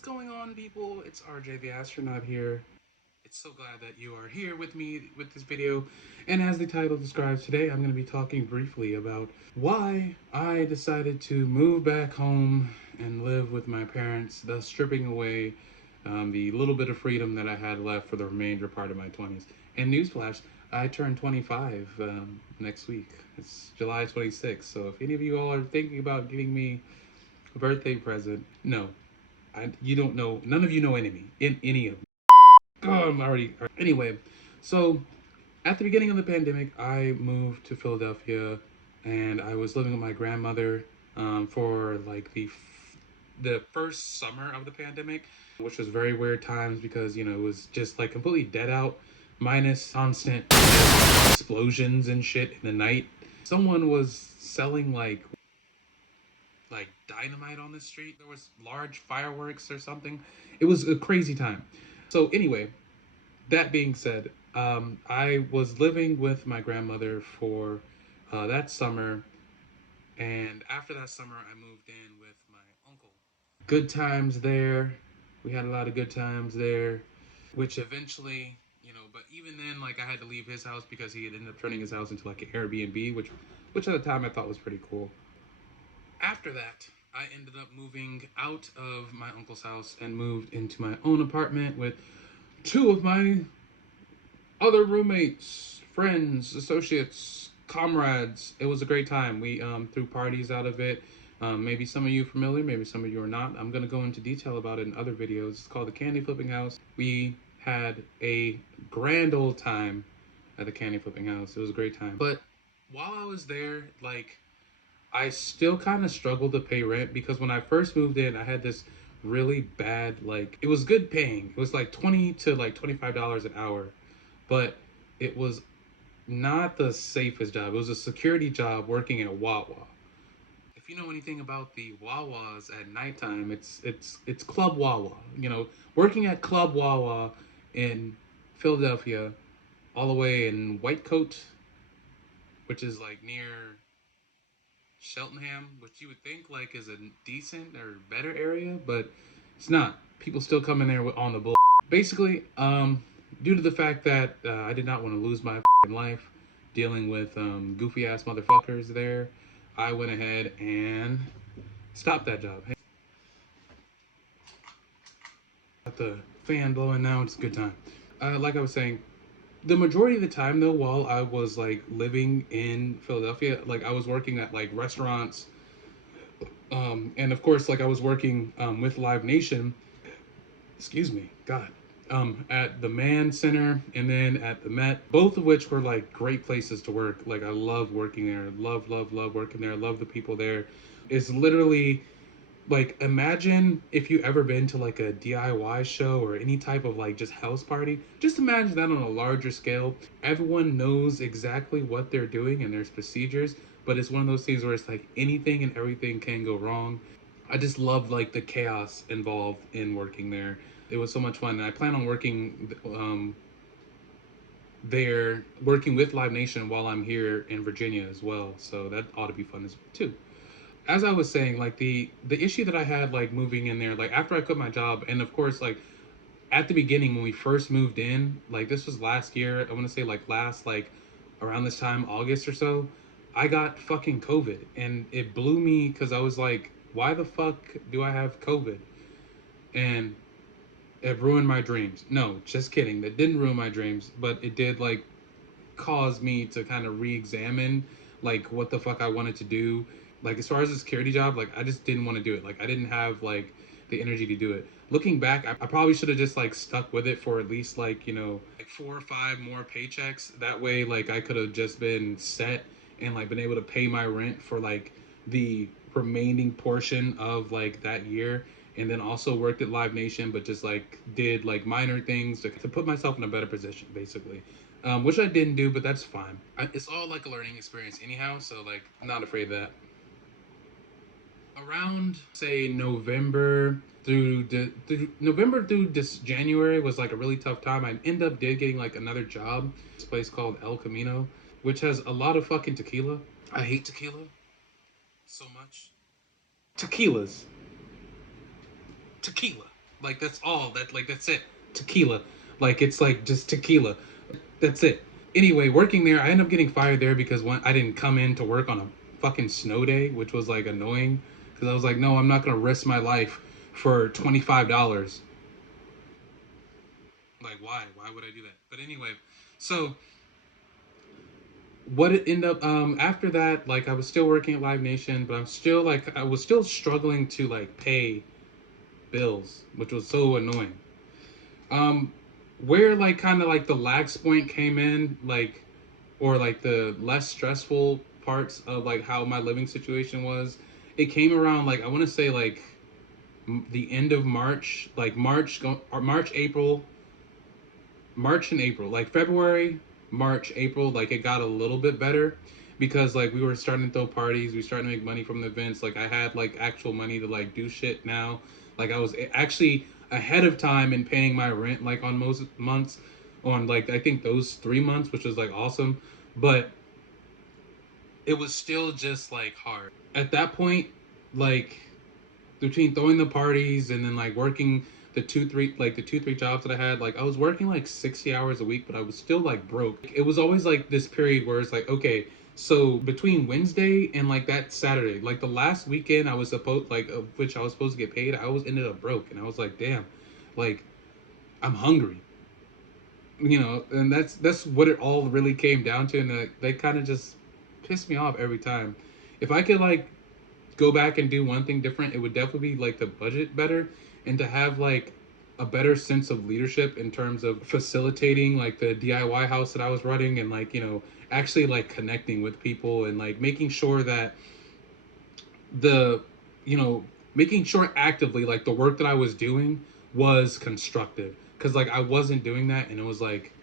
is going on, people? It's RJ the Astronaut here. It's so glad that you are here with me with this video. And as the title describes, today I'm going to be talking briefly about why I decided to move back home and live with my parents, thus stripping away the little bit of freedom that I had left for the remainder part of my 20s. And newsflash, I turn 25 next week. It's July 26th. So if any of you all are thinking about giving me a birthday present, no, you don't know. None of you know any of me. Oh, I'm already. Anyway, so at the beginning of the pandemic, I moved to Philadelphia, and I was living with my grandmother for like the first summer of the pandemic, which was very weird times because it was just like completely dead out, minus constant explosions and shit in the night. Someone was selling like dynamite on the street. There was large fireworks or something. It was a crazy time. So anyway, that being said, I was living with my grandmother for that summer, and after that summer, I moved in with my uncle. Good times there. We had a lot of good times there, which eventually, but even then, like I had to leave his house because he had ended up turning his house into like an Airbnb, which at the time I thought was pretty cool. After that, I ended up moving out of my uncle's house and moved into my own apartment with two of my other roommates, friends, associates, comrades. It was a great time. We threw parties out of it. Maybe some of you are familiar, maybe some of you are not. I'm going to go into detail about it in other videos. It's called the Candy Flipping House. We had a grand old time at the Candy Flipping House. It was a great time. But while I was there, like, I still kind of struggled to pay rent because when I first moved in, I had this really bad, like, it was good paying. It was like 20 to like $25 an hour, but it was not the safest job. It was a security job working at Wawa. If you know anything about the Wawas at nighttime, it's Club Wawa. Working at Club Wawa in Philadelphia, all the way in White Coat, which is like near Cheltenham, which you would think like is a decent or better area, but it's not. People still come in there on the bull. Basically, due to the fact that I did not want to lose my life dealing with goofy ass motherfuckers there, I went ahead and stopped that job. Hey, got the fan blowing now. It's a good time. Like I was saying, the majority of the time though, while I was like living in Philadelphia, like I was working at like restaurants, and of course, like I was working with Live Nation. Excuse me, God. At the Mann Center and then at the Met, both of which were like great places to work. Like I love working there. Love working there. Love the people there. It's literally like imagine if you ever been to like a DIY show or any type of like just house party. Just imagine that on a larger scale. Everyone knows exactly what they're doing and there's procedures, but it's one of those things where it's like anything and everything can go wrong. I just love like the chaos involved in working there. It was so much fun. And I plan on working there, working with Live Nation while I'm here in Virginia as well. So that ought to be fun as too. As I was saying, like the issue that I had like moving in there, like after I quit my job, and of course like at the beginning when we first moved in, like this was last year. I want to say like last like around this time, August or so. I got fucking COVID, and it blew me because I was like, why the fuck do I have COVID? And it ruined my dreams. No, just kidding. That didn't ruin my dreams, but it did like cause me to kind of re-examine like what the fuck I wanted to do. Like as far as a security job, like I just didn't want to do it. Like I didn't have like the energy to do it. Looking back, I probably should have just like stuck with it for at least like like 4 or 5 more paychecks. That way, like I could have just been set and like been able to pay my rent for like the remaining portion of like that year, and then also worked at Live Nation, but just like did like minor things to put myself in a better position, basically. Which I didn't do, but that's fine. It's all like a learning experience, anyhow. So like, I'm not afraid of that. Around say November through this January was like a really tough time. I end up did getting like another job. This place called El Camino, which has a lot of fucking tequila. I hate tequila so much. Tequilas, tequila. Like that's all. That's it. Tequila. Like it's like just tequila. That's it. Anyway, working there, I ended up getting fired there because I didn't come in to work on a fucking snow day, which was like annoying. Because I was like, no, I'm not gonna risk my life for $25. Like why? Why would I do that? But anyway, so what it ended up after that, like I was still working at Live Nation, but I was still struggling to like pay bills, which was so annoying. Um, where like kind of like the lax point came in, like or like the less stressful parts of like how my living situation was, it came around like I want to say like the end of March, like March, April, March and April, like February, March, April, like it got a little bit better because like we were starting to throw parties, we were starting to make money from the events. Like I had like actual money to like do shit now. Like I was actually ahead of time in paying my rent like on most months, on like I think those 3 months, which was like awesome. But it was still just like hard. At that point, like between throwing the parties and then like working the two three jobs that I had, like I was working like 60 hours a week, but I was still like broke. It was always like this period where it's like, okay, so between Wednesday and like that Saturday, like the last weekend I was supposed like of which I was supposed to get paid, I was ended up broke, and I was like, damn, like I'm hungry, and that's what it all really came down to, and they kind of just pissed me off every time. If I could like go back and do one thing different, it would definitely be like the budget better and to have like a better sense of leadership in terms of facilitating like the DIY house that I was running, and like, actually like connecting with people and like making sure that the you know making sure actively like the work that I was doing was constructive, because like I wasn't doing that, and it was like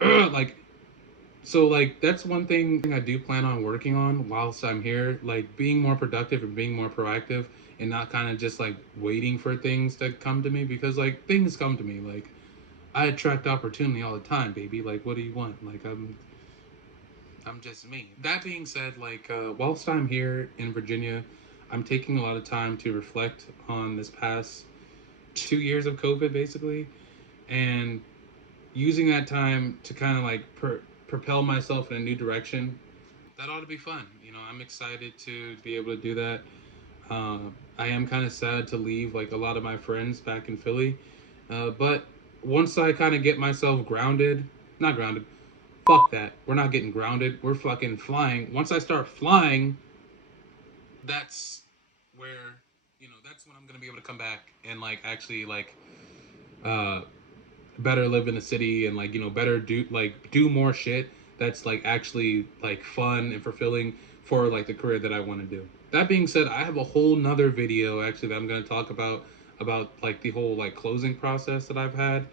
like so like that's one thing I do plan on working on whilst I'm here, like being more productive and being more proactive, and not kind of just like waiting for things to come to me, because like things come to me. Like I attract opportunity all the time, baby. Like what do you want? Like I'm just me. That being said, like whilst I'm here in Virginia, I'm taking a lot of time to reflect on this past 2 years of COVID, basically, and using that time to kind of like propel myself in a new direction. That ought to be fun. I'm excited to be able to do that. I am kind of sad to leave like a lot of my friends back in Philly, but once I kind of get myself grounded, not grounded, fuck that. We're not getting grounded. We're fucking flying. Once I start flying, that's where that's when I'm gonna be able to come back and like actually like uh better live in the city, and like better do more shit that's like actually like fun and fulfilling for like the career that I want to do. That being said, I have a whole nother video actually that I'm going to talk about like the whole like closing process that I've had,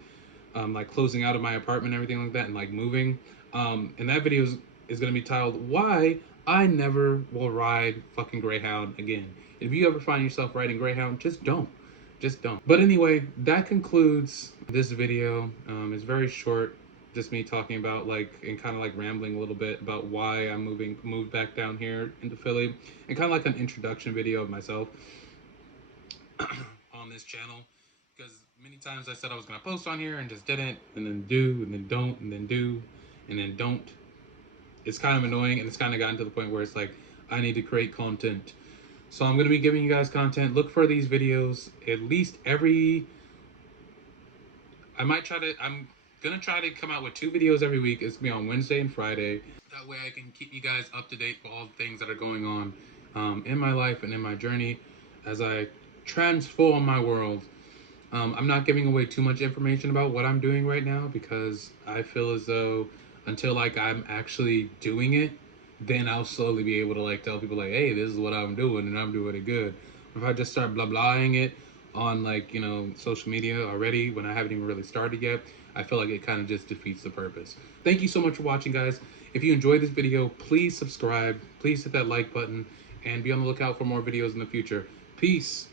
like closing out of my apartment and everything like that, and like moving. And that video is going to be titled "Why I Never Will Ride Fucking Greyhound Again." If you ever find yourself riding Greyhound, just don't. But anyway, that concludes this video. It's very short, just me talking about like and kind of like rambling a little bit about why I moved back down here into Philly, and kind of like an introduction video of myself on this channel, because many times I said I was gonna post on here and just didn't, and then do, and then don't, and then do, and then don't. It's kind of annoying, and it's kind of gotten to the point where it's like I need to create content. So I'm gonna be giving you guys content. Look for these videos at least every. I might try to. I'm gonna try to come out with 2 videos every week. It's gonna be on Wednesday and Friday. That way I can keep you guys up to date with all the things that are going on in my life and in my journey as I transform my world. I'm not giving away too much information about what I'm doing right now, because I feel as though until like I'm actually doing it, then I'll slowly be able to like tell people like, hey, this is what I'm doing and I'm doing it good. If I just start blah blahing it on like social media already when I haven't even really started yet, I feel like it kind of just defeats the purpose. Thank you so much for watching, guys. If you enjoyed this video, please subscribe, please hit that like button, and be on the lookout for more videos in the future. Peace.